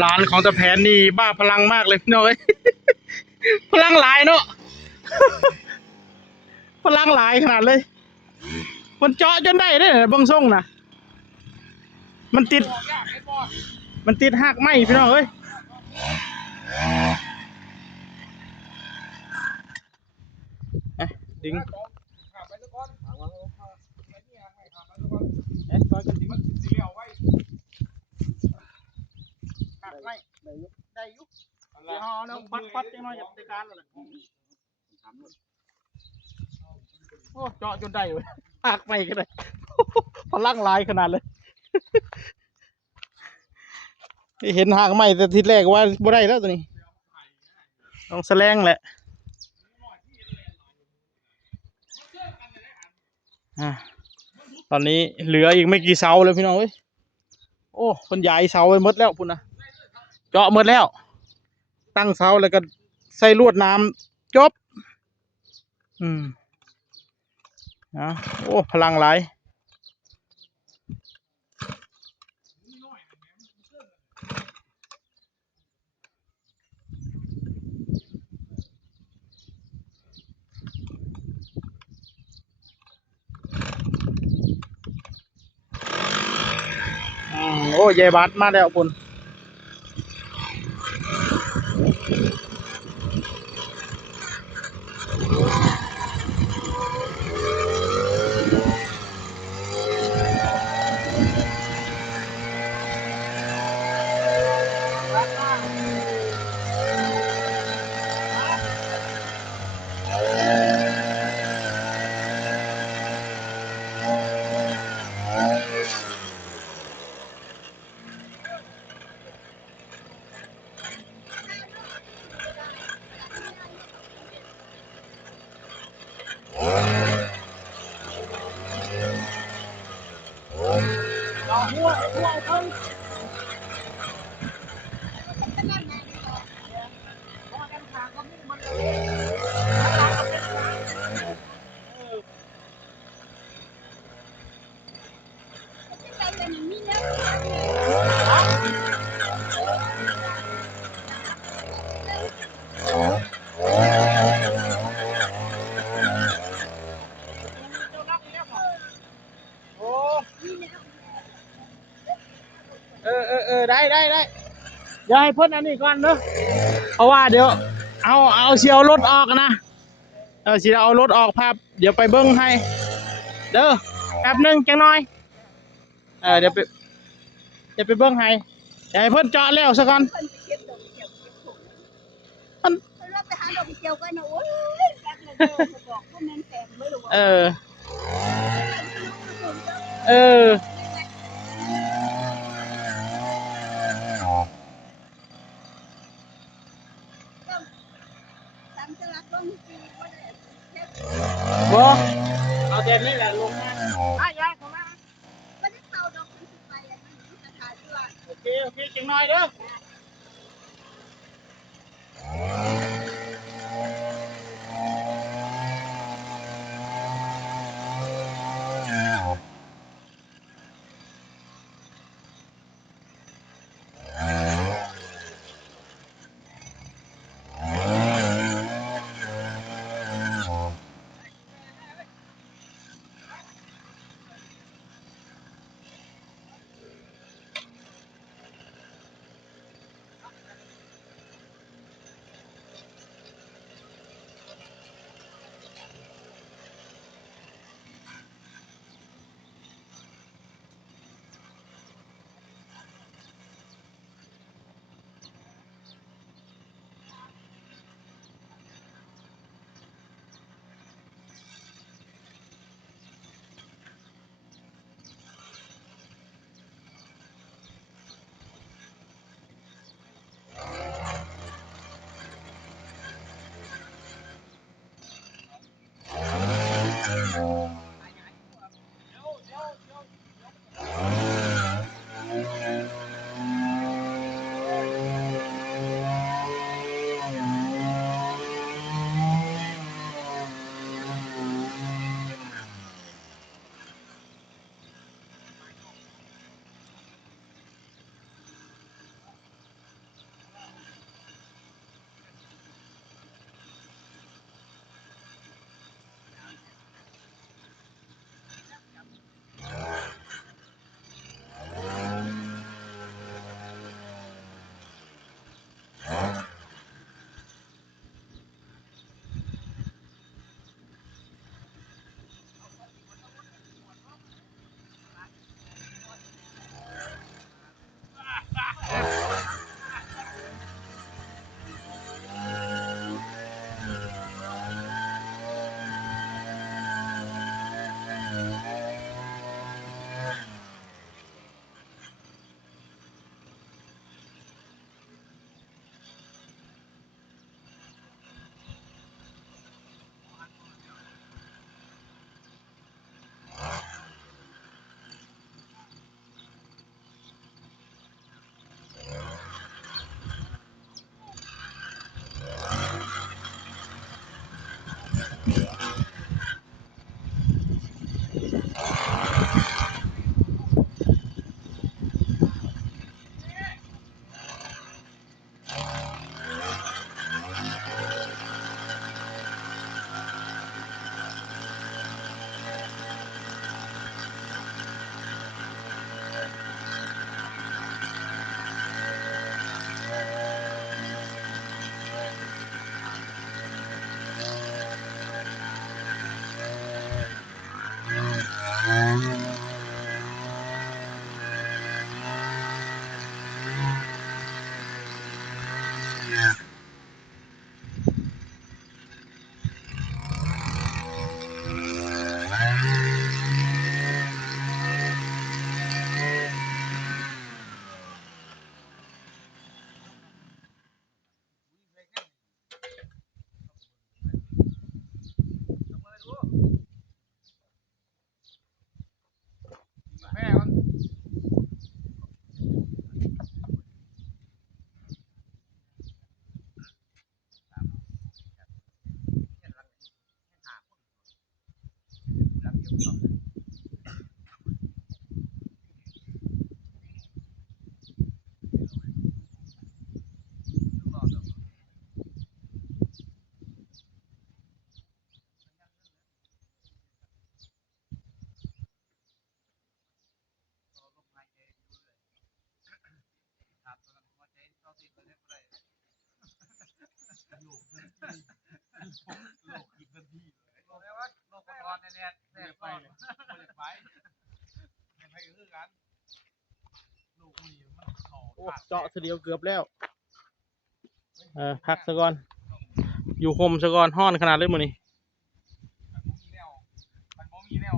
หลานของตาแผนนี่บ้าพลังมากเลยพี่น้อย พลังหลายเนาะ พลังหลายขนาดเลยมันเจาะจนได้เนี่ยบางส่งนะมันติดหักไหมพี่น้องเอ้ยดึงหักไหมได้ยุบเดี๋ยวเอาเนี่ยปัดจังหน่อยจัดการเลยโอ้เจาะจนได้เลยหักไหมก็ได้ พลังหลายขนาดเลย เห็นหางใหม่แต่ทีแรกว่าบ่ได้แล้วตัวนี้ต้องแสลงแหละตอนนี้เหลืออีกไม่กี่เสาเลยพี่น้องเอ้ยโอ้คนใหญ่เสาไปหมดแล้วพุ่นนะเจาะหมดแล้วตั้งเสาแล้วก็ใส่ลวดน้ำจบโอ้พลังหลายโอ้ยายบัดมาแล้วคุณได้เดี๋ยวให้พ่นอันนี้ก่อนเนอะเพราะว่าเดี๋ยวเอาเชียวรถออกนะเชียวเอารถออกภาพเดี๋ยวไปเบิ้งให้เด้อแป๊บนึงจังหน่อยเดี๋ยวไปเบิ้งให้เดี๋ยวให้พ่นเจาะแล้วสักก่อนเออบ่เอาเต็มนี่แหละลงมาย้ายเข้ามาโอเคจังหน่อยเด้อ โอ้เจาะทีเดียวเกือบแล้วพักซะก่อนอยู่คมซะก่อนห้อนขนาดเลยมื้อนี้ มันบ่มีแนว